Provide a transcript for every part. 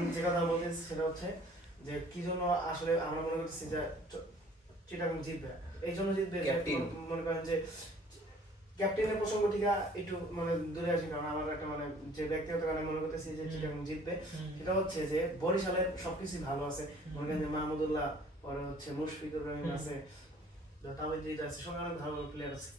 আমি যে কথা বলতেছি সেটা হচ্ছে যে কি জন্য আসলে আমরা মনে করতেছি যে চিটাগং জিতবে? এই জন্য জিতবে মনে- করেন যে ক্যাপ্টেনের প্রসঙ্গ থেকে একটু মানে দূরে আসি কারণ আমার একটা মানে যে ব্যক্তিগত কারণে মনে করতেছি যে। চিটাগং জিতবে। সেটা হচ্ছে যে বরিশালের সবকিছু ভালো আছে। মনে করেন যে মাহমুদুল্লাহ পরে হচ্ছে মুশফিকুর রহিম আছে আছে সঙ্গে অনেক ভালো প্লেয়ার আছে।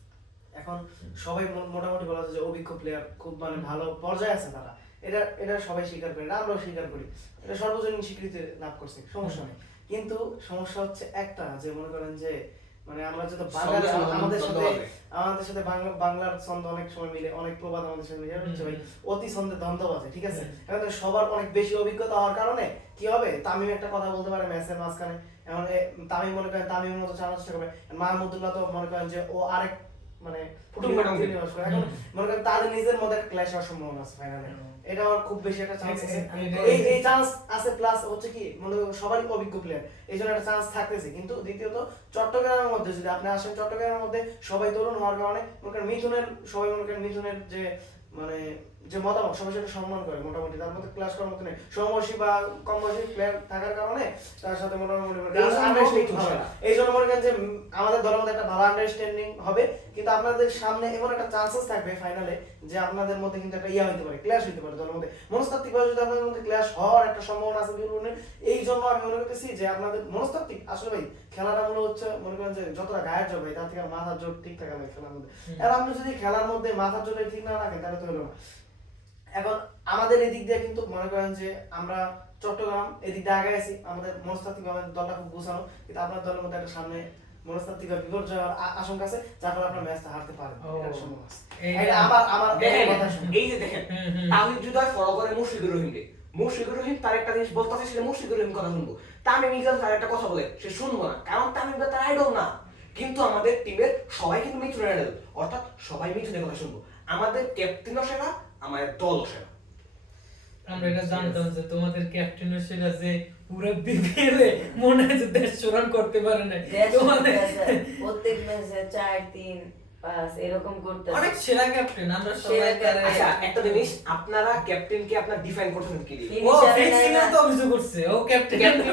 এখন সবাই মোটামুটি বলা যায় যে অভিজ্ঞ প্লেয়ার খুব মানে ভালো পর্যায়ে আছে তারা। এটা এটা সবাই স্বীকার করে এটা আমরাও স্বীকার করি। এটা সর্বজনীন স্বীকৃতি লাভ করছে সমস্যা নেই। কিন্তু সমস্যা হচ্ছে একটা যে মনে করেন যে মানে আমরা যত বাঙালি আমাদের সাথে আমাদের সাথে বাংলা বাংলার ছন্দ অনেক সময় মিলে অনেক প্রবাদ আমাদের সাথে মিলে হচ্ছে ভাই অতি ছন্দে দ্বন্দ্ব বাজে ঠিক আছে? এখন সবার অনেক বেশি অভিজ্ঞতা হওয়ার কারণে কি হবে? তামিম একটা কথা বলতে পারে ম্যাচের মাঝখানে। এখন এ- তামিম মনে করেন তামিমের মতো চালানোর চেষ্টা করবে। মাহমুদুল্লাহ তো মনে করেন যে ও আরেক মানে এখন মনে করেন তাদের নিজের মধ্যে একটা ক্ল্যাশ হওয়ার সম্ভাবনা আছে ফাইনালে এটা আমার খুব বেশি একটা চান্স আছে। এই এই চান্স আছে প্লাস হচ্ছে কি মনে করেন সবারই অভিজ্ঞ প্লেয়ার এই জন্য একটা চান্স থাকতেছে। কিন্তু দ্বিতীয়ত চট্টগ্রামের মধ্যে যদি আপনি আসেন চট্টগ্রামের মধ্যে সবাই তরুণ হওয়ার কারণে মনে করেন মিথুনের সবাই মনে করেন মিথুনের যে মানে যে মতামত সবাই সেটা সম্মান করে মোটামুটি। তার মধ্যে ক্লাস করার মতো নেই। সমবয়সী বা কম বয়সী প্লেয়ার থাকার কারণে তার সাথে মোটামুটি এই জন্য। সেরা। এই জন্য মনে করেন যে আমাদের দলের মধ্যে একটা ভালো আন্ডারস্ট্যান্ডিং হবে। কিন্তু আপনাদের সামনে এমন একটা চান্সেস থাকবে ফাইনালে যে আপনাদের মধ্যে কিন্তু একটা ইয়া হতে পারে ক্লাশ হতে পারে দলের মধ্যে। মনস্তাত্ত্বিক ভাবে যদি আপনাদের মধ্যে ক্লাশ হওয়ার একটা সম্ভাবনা আছে বিপুল এই জন্য আমি মনে করতেছি যে আপনাদের মনস্তাত্ত্বিক আসলে ভাই খেলাটা মনে হচ্ছে মনে করেন যে যতটা গায়ের জোর ভাই তার থেকে মাথার জোর ঠিক থাকা লাগে খেলার মধ্যে। আর আপনি যদি খেলার মধ্যে মাথার জোরে ঠিক না রাখেন তাহলে তো হলো। না এখন আমাদের এদিক দিয়ে কিন্তু মনে করেন যে আমরা চট্টগ্রাম এদিক দিয়ে আগে আছি। আমাদের মনস্তাত্ত্বিক আমাদের দলটা খুব গুছানো কিন্তু আপনার দলের মধ্যে একটা সামনে মনস্তাত্ত্বিক বিপর্যয় আশঙ্কা আছে যার ফলে আপনার ম্যাচটা হারতে পারেন। আছে। এই- আমার আমার কথা এই যে দেখেন। তামিম ফলো করে মুশফিকুর রহিমকে। মুশফিকুর রহিম তার একটা জিনিস বলতে আছে সেটা মুশফিকুর রহিম কথা শুনব। তামিম ইকরাম তার একটা কথা বলে সে শুনব না। কারণ তামিম বা তার আইডল না কিন্তু আমাদের টিমের সবাই কিন্তু মিথুনের আইডল অর্থাৎ সবাই মিথুনের কথা শুনব। আমাদের ক্যাপ্টেনও সেরা আমাদের দলও সেরা। আমরা এটা জানতাম যে তোমাদের ক্যাপ্টেনের সেটা যে পুরো বিপিএল মনে হয় যে রান করতে পারে না দেশ তোমাদের প্রত্যেক ম্যাচে চার তিন পাঁচ এরকম করতে অনেক সেরা ক্যাপ্টেন আমরা সবাই আচ্ছা একটা জিনিস আপনারা ক্যাপ্টেনকে আপনার ডিফাইন করছেন কি দিয়ে? ও ফিক্সিং তো অভিযোগ করছে। ও ক্যাপ্টেন ক্যাপ্টেন